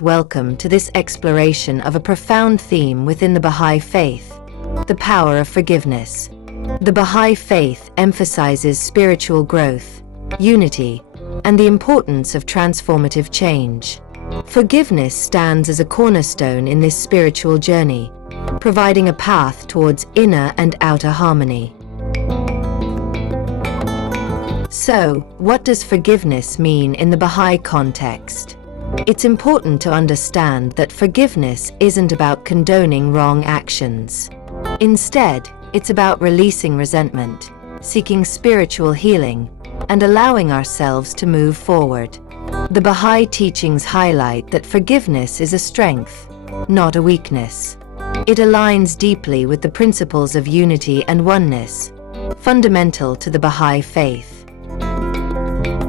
Welcome to this exploration of a profound theme within the Baha'i Faith, the power of forgiveness. The Baha'i Faith emphasizes spiritual growth, unity, and the importance of transformative change. Forgiveness stands as a cornerstone in this spiritual journey, providing a path towards inner and outer harmony. So, what does forgiveness mean in the Baha'i context? It's important to understand that forgiveness isn't about condoning wrong actions. Instead, it's about releasing resentment, seeking spiritual healing, and allowing ourselves to move forward. The Baha'i teachings highlight that forgiveness is a strength, not a weakness. It aligns deeply with the principles of unity and oneness, fundamental to the Baha'i Faith.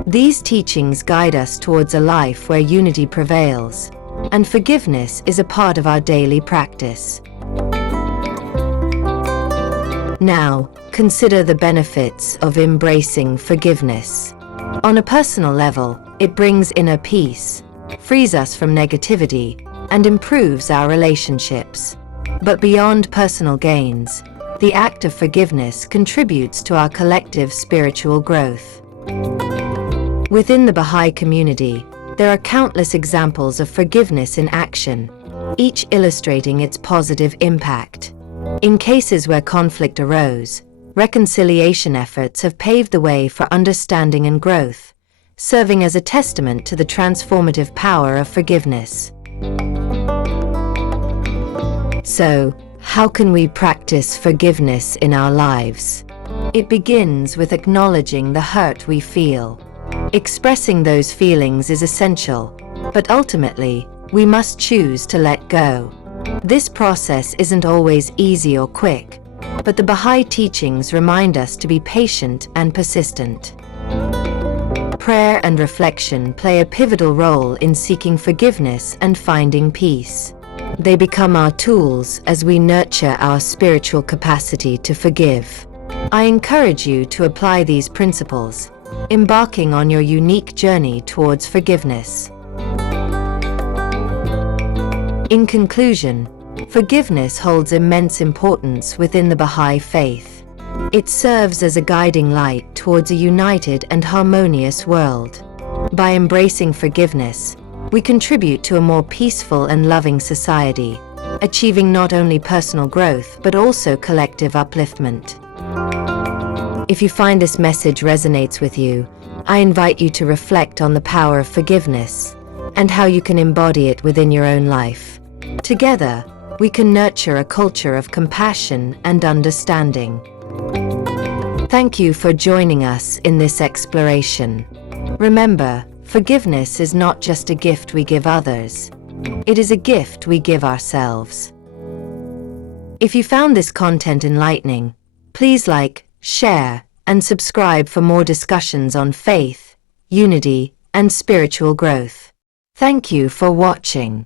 These teachings guide us towards a life where unity prevails, and forgiveness is a part of our daily practice. Now, consider the benefits of embracing forgiveness. On a personal level, it brings inner peace, frees us from negativity, and improves our relationships. But beyond personal gains, the act of forgiveness contributes to our collective spiritual growth. Within the Baha'i community, there are countless examples of forgiveness in action, each illustrating its positive impact. In cases where conflict arose, reconciliation efforts have paved the way for understanding and growth, serving as a testament to the transformative power of forgiveness. So, how can we practice forgiveness in our lives? It begins with acknowledging the hurt we feel. Expressing those feelings is essential, but ultimately, we must choose to let go. This process isn't always easy or quick, but the Baha'i teachings remind us to be patient and persistent. Prayer and reflection play a pivotal role in seeking forgiveness and finding peace. They become our tools as we nurture our spiritual capacity to forgive. I encourage you to apply these principles, embarking on your unique journey towards forgiveness. In conclusion, forgiveness holds immense importance within the Baha'i Faith. It serves as a guiding light towards a united and harmonious world. By embracing forgiveness, we contribute to a more peaceful and loving society, achieving not only personal growth but also collective upliftment. If you find this message resonates with you, I invite you to reflect on the power of forgiveness and how you can embody it within your own life. Together, we can nurture a culture of compassion and understanding. Thank you for joining us in this exploration. Remember, forgiveness is not just a gift we give others. It is a gift we give ourselves. If you found this content enlightening, please like, share, and subscribe for more discussions on faith, unity, and spiritual growth. Thank you for watching.